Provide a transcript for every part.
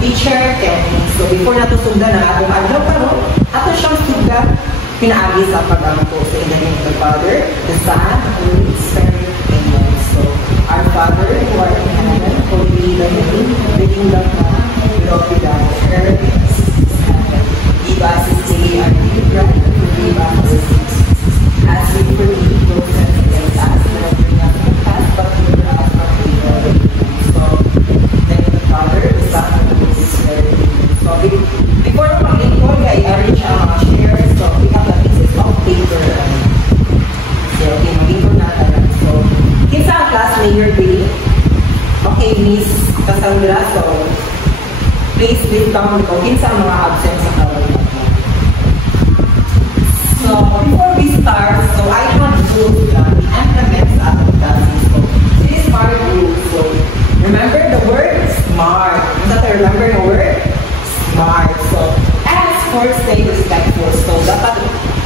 teacher Kenny. So before nato sundan na atong adlaw karon, ato siyang sundan pinaagi sa pag-ampo. So in the name of the Father, the Son, and the Holy Spirit. Amen. So our Father who art in heaven, holy be thy name. Thy kingdom come, thy will be done on earth as it is in heaven. Give us this day our daily bread, and forgive us our sins, as we forgive those that sin against us, and not bring us into test, but deliver us from evil. So in the name of the Father, the Son, and the Holy Spirit. So before na mag-lingkod, I arrange ang mga shares. So pick up the pieces of paper. So okay, mag-lingkod natin. So kinsa ang class layer day? Okay, Miss Cassandra. So please welcome ko. Kinsa ang mga absent sa kawan. So before we start, so I have rules the implements sa ating classes. So this is part of rules. So remember the word smart. Remember the word smart. So as for stay respectful. So dapat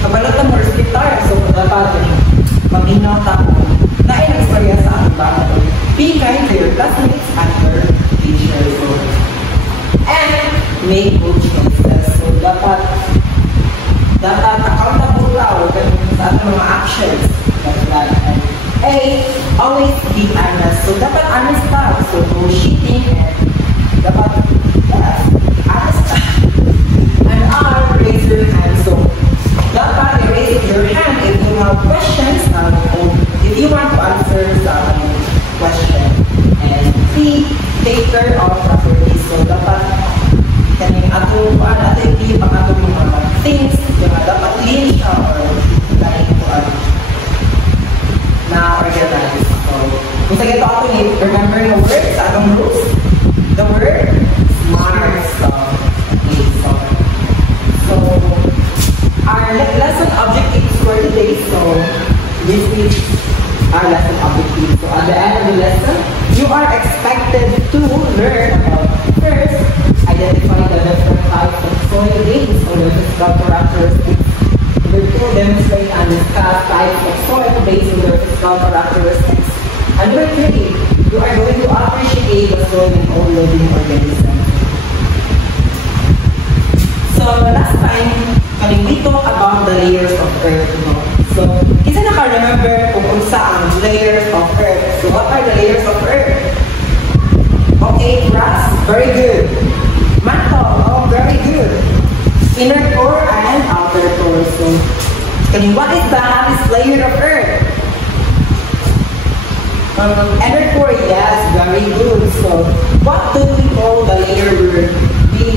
kabalot na mo respectar. So dapat maminaw ta mo na in-experience sa ating bata. Be kind to your classmates and your teachers. So, and make good choices. So dapat accountable ka sa ating mga actions. And A, always be honest. So dapat honest ka. So no cheating and dapat honest ka. And R, raise your hand. So dapat raise your hand if you have questions if you want to answer some question. And C, take care of property. So dapat kaning ato i-keep ang ato mga things dapat clean siya or like na organize. So kung sa ganito ako remember the word sa atong rules. The word smart. So our lesson objectives for today. So this is our lesson objective. So at the end of the lesson, you are expected to learn about first, identify the different types of soil beings or the physical characteristics. Number two, demonstrate and discuss types of soil based on their physical characteristics. And number three, you are going to appreciate the soil in all living organisms. So last time, we talked about the layers of Earth. So, isa naka-remember kung unsa ang layers of Earth. So, what are the layers of Earth? Okay, crust, very good. Mantle, oh, very good. Inner core and outer core. So, what is the hottest layer of Earth? Inner core, yes, very good. So, what do we call the layer we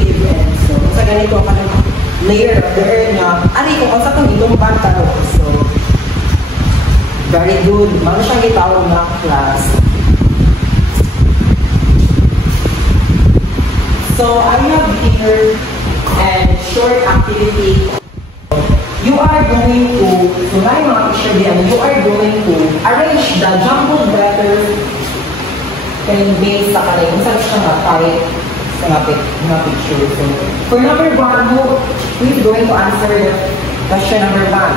live in? So, sa ganito ka layer of the earth na kung sa itong itong pantaro. So, very good. Mga siyang gitawag na class. So, I have here and short activity. You are going to, so my mga picture diyan, you are going to arrange the jumbled letters and base sa kanil. Kung saan siyang type sa picture. So, for number one, who is going to answer the question number one?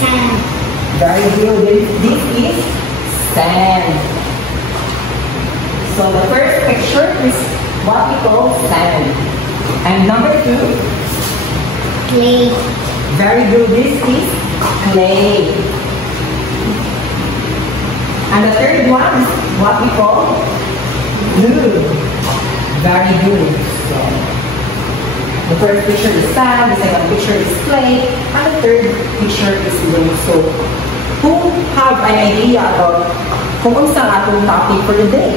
Sand. Very good. This is sand. So the first picture is what we call sand. And number two? Clay. Very good. This is clay. And the third one is what we call glue. Very good. So, the first picture is sand, the second picture is clay, and the third picture is glue. So, who have an idea about kung unsa ang atong topic for the day?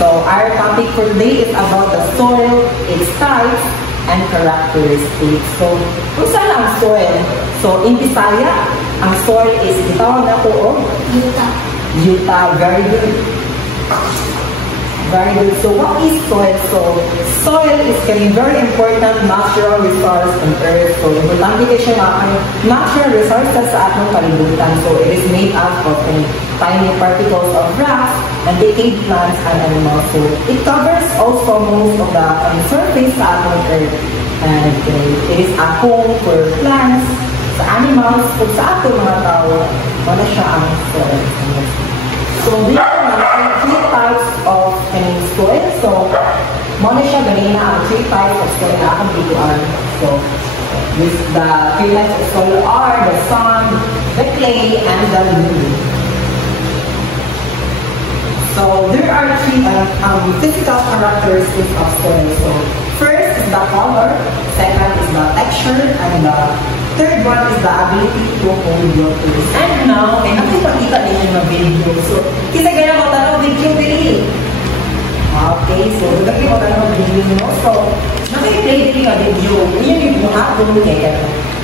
So, our topic for today is about the soil, its types, and characteristics. So, unsa lang ang soil? So, in Bisaya, ang soil is itawag na to o? Yuta. Very good. Very good. So what is soil? So soil is a very important natural resource on Earth. So importante kayo siya ang natural resources sa atong kalibutan. So it is made up of tiny particles of rock and decayed plants and animals. So it covers also most of the surface sa atong Earth. And it is a home for plants, sa animals, kung sa atong mga tao, wala siya ang soil. So, muna siya ganina ang 3 types of soil na akong bituan. So, with the 3 types of soil are the sand, the clay, and the loam. So, there are 3 physical characteristics of soil. So, first is the color, second is the texture, and the third one is the ability to hold water. And now, nakipakita ninyo ng video. So, kasi ganyan mo tanong video pili. Okay, so lagi mo tanong video nyo. So, nakiplay din yung video. Yun yung buhatong kaya.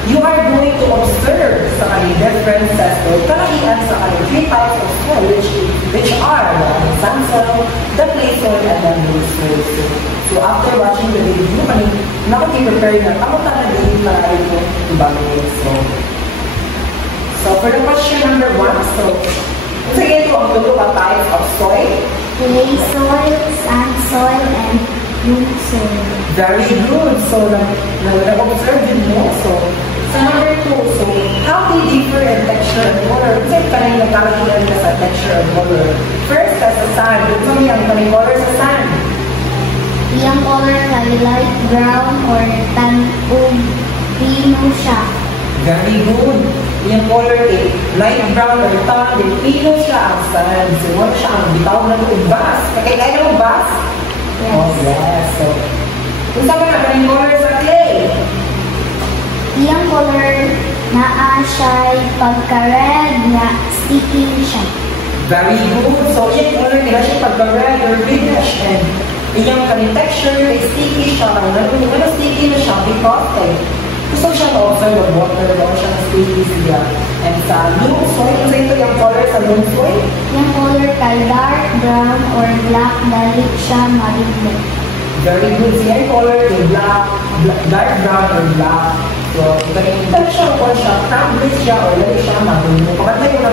You are going to observe sa kanyang differences or kalahian sa kanyang 3 types of soil which are the sand soil, the clay soil, and the loam soil. So after watching the video, nakaki-prepare na ako talaga yung malayo ko ibangin. So for the question number 1, so sige ito ang tulo ka types of soil. Clay soil, sand soil, and loam soil. Very good. So nag-observe din mo. So sa number 2, so how they differ in texture and color? Kasi kanina nagkakakilan ka sa texture and color. First, sa sand. Ito yung kanina color sa sand. Yung color kay light brown or tan pino siya. Very good. Yung color kay light brown or tan, pino siya ang sand. So, wala siya ang bitaw na ito bas. Kaya mo bas? Yes. Oh, yes. So, kung saan ka na yung color sa clay? Yung color na siya pagka-red na sticky siya. Very good. So, yung color nila siya pagka-red or greenish. And yung kanyang texture, sticky siya. Ano sticky na siya? Because gusto siya ma-observe ng water. Gawin siya sticky siya. And sa loam soil, kasi ito yung color sa loam soil? Yung color kay dark brown or black dahil siya maligno. Very good. Siya yung color kay black, dark brown or black. So, dahil siya o siya, cranberry siya o dahil siya maligno. Kapag tayo na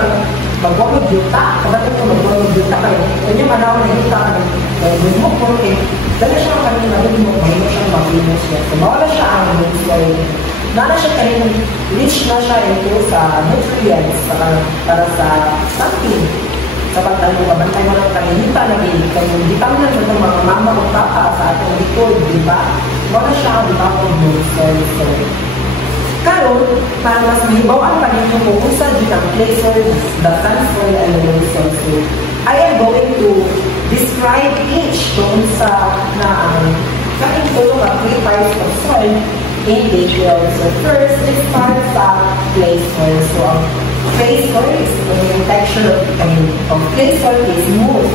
magwawag yuta, kapag tayo magwawag yuta kayo, yun yung manawag na yuta kayo. When mo po, dahil siya ang kanina maligno, maligno siya maligno siya. So, mawala siya ang loam soil. Nana siya kanina, rich na siya ito sa nutrients para sa something. Kapag tayo mabantay mo lang kanina, naging vitamina sa itong mga mama o papa sa ating likod, di ba? Mawala siya ang vitamina loam soil. So, karon, para mas mahibawaan pa ninyo kung usa din ang clay soil, the sand soil, and the loam soil. So, I am going to describe each kung sa na ang kating tulong ang 3 types of soil in detail. So, first, let's start sa clay soil. So, ang clay soil is the texture of clay soil is smooth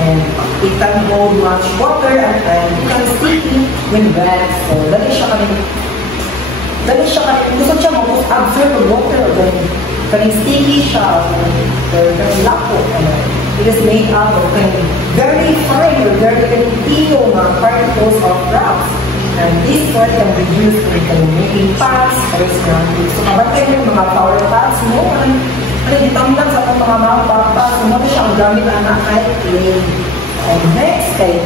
and it can hold much water and it can sticky when wet. So, dali siya gusto siya mag-absorb ng water kaya sticky siya or lako. It is made out of very fine or very pino na particles of rocks. And this soil can be used in making pots or ceramics. So, kapag yung mga power pots mo, ditanggan sa mga pots, mo siya ang gamit na kahit clay. And next, kay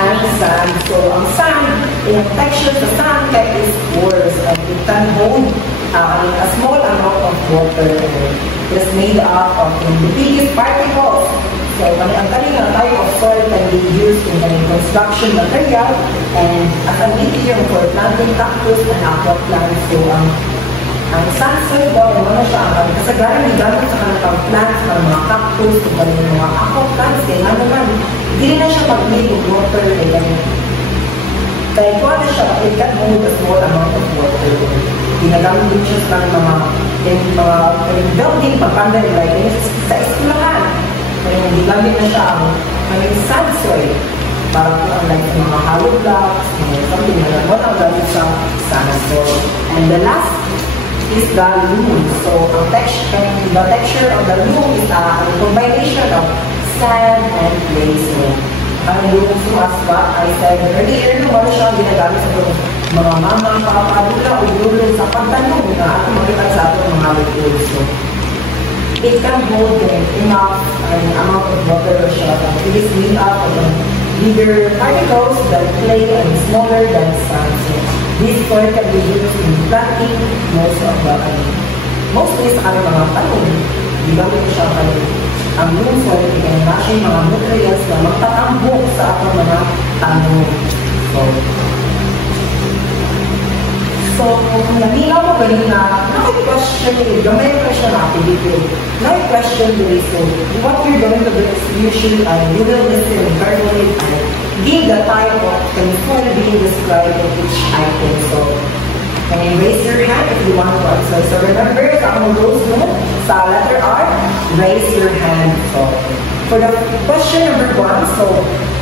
ang sand. So, ang sand, yung texture sa sand is porous and it can hold a small amount of water. It is made up of the biggest particles. So, ang kanina type of soil can be used in construction material and as a medium for planting cactus and aqua plants. So, ang sand soil daw, ano siya, kasagaran ni gamit sa kanang plants, ng mga cactus, ng mga aqua plants, kaya nga naman, hindi na siya mag-need of water, kaya kung ano siya, it can hold a small amount of water. Ginagamit din siya sa mga building, pagpandar, like, sa eskulahan. Kaya gigamit na siya ang sand soil para po ang like mga hollow blocks, something na lang. What ang gamit sa sand soil. And the last is the loam. So, the texture of the loam is a combination of sand and clay. So, ang loam, so as what I said earlier, wala siya ginagamit sa mga mamang pakapabula o dulo sa pagtanong na ating makita sa ating mga likod. So, it can hold enough amount of water or siya. It is made up of bigger particles than clay and smaller than sand. So, this soil can be used in planting most of the mostly sa kanyang mga tanong. Gigamit siya ang yung soil, i-match yung mga materials na magtatambok sa atong mga tanong. So, kung naminaw mo kanina, question is, gamay question activity. Now question is, so what you're going to do is usually, you will listen carefully and give the type of concern being described in each item. So, can you raise your hand if you want to answer? So remember, ang rules mo, sa letter R, raise your hand. So, for the question number 1, so,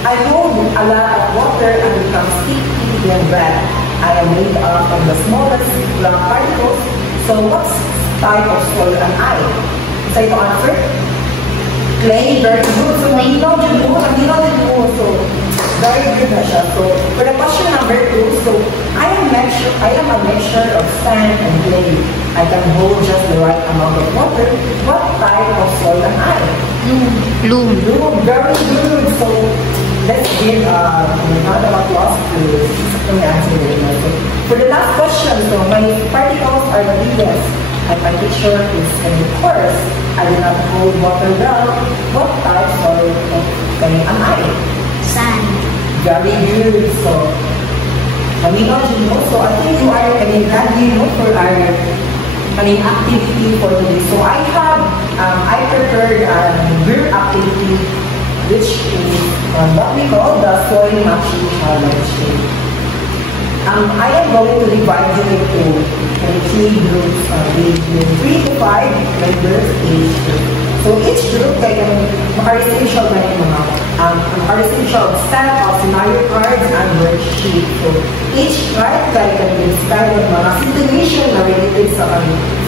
I hold a lot of water and become sticky and red. I am made up of the smallest black particles. So, what type of soil am I? So, ito answer? Clay, very good. So, naminaw din mo. So, very good na siya. So, for the question number 2, so, I am a mixture of sand and clay. I can hold just the right amount of water. What type of soil am I? Loam. Loam, very good. So, let's give round of applause to the answer. So, for the last question, so my particles are the biggest, and my picture is in the course. I do not hold water down. What type of clay am I? Sand. Very good. So, so I think you are ready for our activity for today. So I prepared a group activity, which is what we call the soil matching challenge. I am going to divide you into 3 groups, age 3 to 5 members age group. So each group kaya makareceive siya of set of scenario cards and worksheet. So each card kaya describe ng mga situation na related sa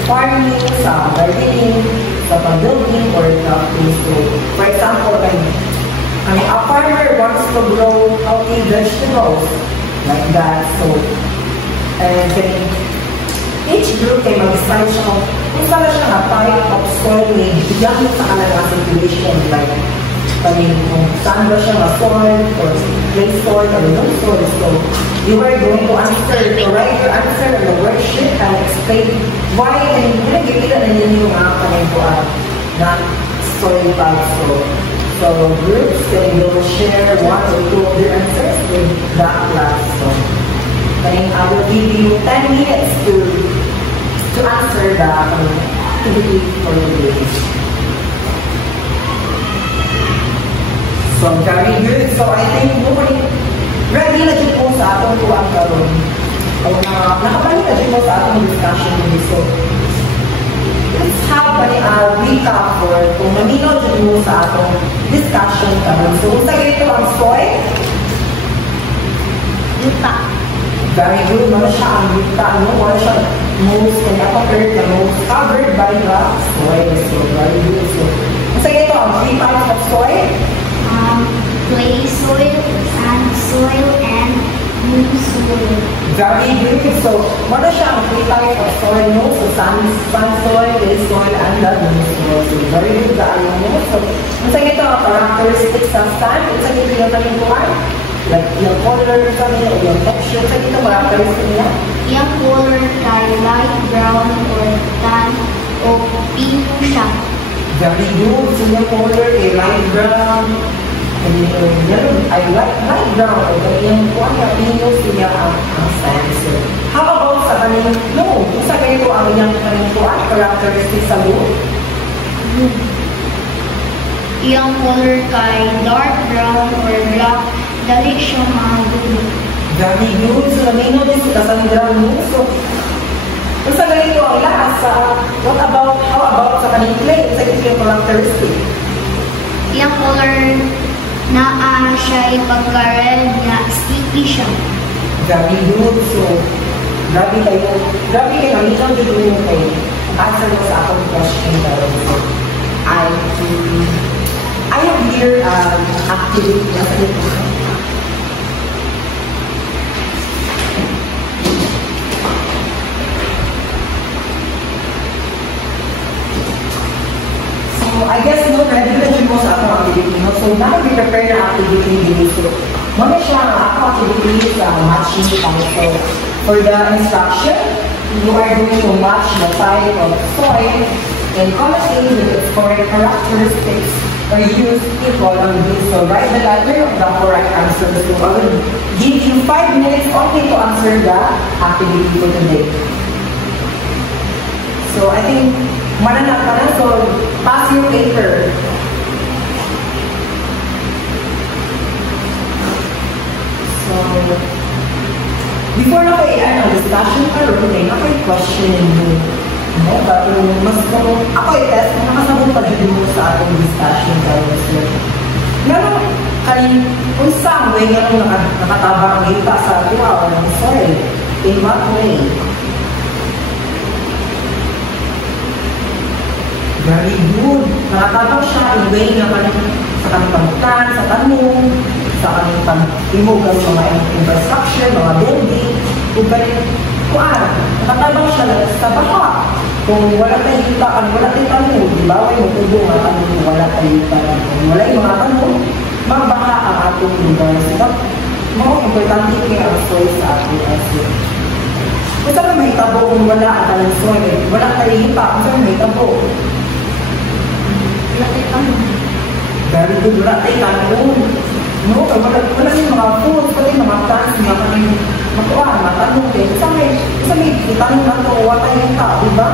farming, sa gardening, sa building, or crafting. So for example, a farmer wants to grow healthy vegetables, like that. So, and then each group ay mag-decide siya kung saan siya na type of soil may bigyan sa kanilang situation, like kung saan ba siya ma-soil, or clay soil, or no soil. So, you are going to write your answer on the worksheet and explain why, and ginagipila na ninyo yung mga kanayuan na soil type. So groups, they will share 1 or 2 of their answers with that class. So, then I will give you 10 minutes to answer the activity for today. So, very good. So, I think ready na dyan po sa atong tuwang karoon. O nakabalik na dyan po sa atong discussion today. So, let's have a recap for kung naminaw dyan mo sa atong discussion karoon. So, kung sa ganito ang soil, Lupa. very good. Ano siya ang lupa? Ano siya most covered by the soil. So, very good. So, kung sa ganito ang 3 types of soil, Clay soil, sand soil, and loam soil. very good. So, ano siya ang 3 types of soil mo? So, sand soil, clay soil, and the loam soil. So, very good. So, kung sa ganito ang characteristics of sand, kung sa ganito yung talintuan, like yung color kami, o yung texture, sa ganito characteristics niya? Yung color kay light brown or tan o pink siya. Very good. So, yung color ay light brown, and yung yellow ay light brown, o yung kuwan na pino siya ang sand. So, how about sa kanyang loam? Kung sa ganito ang yung kanyang kuwan, characteristics sa loam? Yung color kay dark brown or black, dali siya magulo. Very good. So, naminaw din sa kasandran mo. So, kung sa ganito ang lahat, how about sa kanyang clay? Sa ganito yung characteristic? Yung color na siya ipagka-red na sticky siya. Very good. So, grabe kayo naminaw din yung kayo. Answer mo sa akong question na rin. So, I have here activity na sa ito. So, I guess, ready na dyan mo sa akong activity. So, now we prepare na activity din. So, mga siya ang akong activity sa matching time. So, for the instruction, you are going to match the type of soil In column A, the correct characteristics are used in column B. So write the letter of the correct answer. So I will give you 5 minutes only to answer the activity for today. So I think mananap ka na, so pass your paper. So before na kayo discussion karon, may question mo. No, pero mas ako i-test, nakasabot pa din mo sa atong discussion karon. So ngano kay kung saan way ngano nakatabang kita sa tuwa o ng soil, in what way? Very good. Nakatabang siya in way na sa kanyang pagkan, sa tanong, sa kanyang pag-imog ng mga infrastructure, mga building, kung ganyan, nakatabang siya sa baka. Kung wala tayong hitaan, wala tayong tanong, di ba? May matubo nga tanong kung wala tayong hitaan. Kung wala yung mga tanong, magbaka ang atong lugar. So, mga importante kaya ang soil sa ating asyo. Kung saan may tabo kung wala ang tanong soil, wala tayong hitaan, kung saan may tabo? Very good, wala tayong tanong. No, wala yung mga food, wala yung mga plants, mga kanyung matanong din. Isa may itanong na ito, wala yung tao, diba?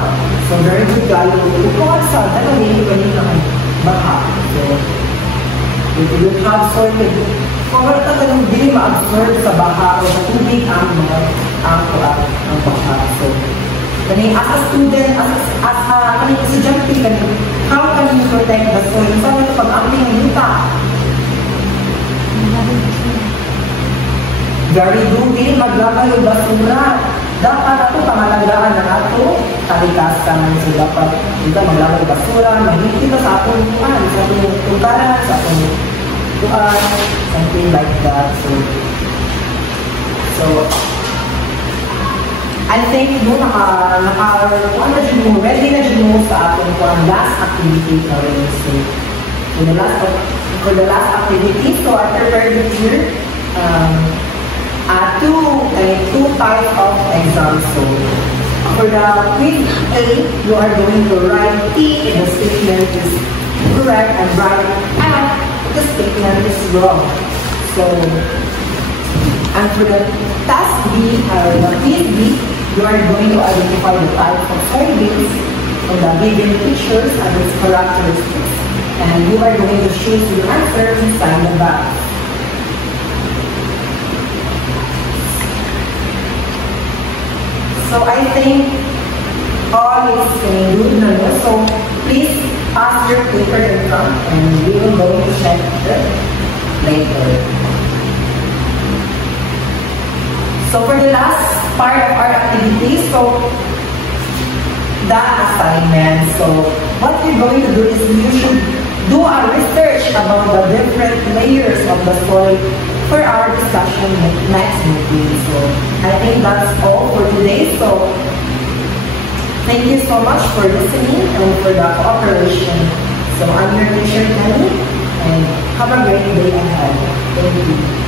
So, very good, guys. Ito sa dalawin, ganyan naman baka. So, if you don't have sorted, kung wala ka tanong, hindi ma-absorb sa baka o sa tubig ang baka. So, as a student, as a estudyante, how can you protect the soil? Sa mga pag-amping ng yuta? Very good, hindi maglagay yung basura. Dapat ako pangalagaan na ato, kalikasan. So dapat kita maglagay yung basura, mahilig kita sa atong tuan, sa atong tukaran, sa atong tuan, something like that. So I think mo ready na dyan mo sa atong last activity na rin. So for the last activity, so I prepared it here. Two types of exams. So for the quiz A, you are going to write T if the statement is correct and write F if the statement is wrong. So, and for the task B, the quiz B, you are going to identify the type of soybeans in the given pictures and its characteristics. And you are going to choose your answer inside the box. So I think all is good na. So please pass your paper in front and we will go to check it later. So for the last part of our activity, so the assignment. So what you're going to do is you should do a research about the different layers of the soil for our discussion next meeting. So I think that's all for today. So thank you so much for listening and for the cooperation. So I'm your teacher, Kelly, and have a great day ahead. Thank you.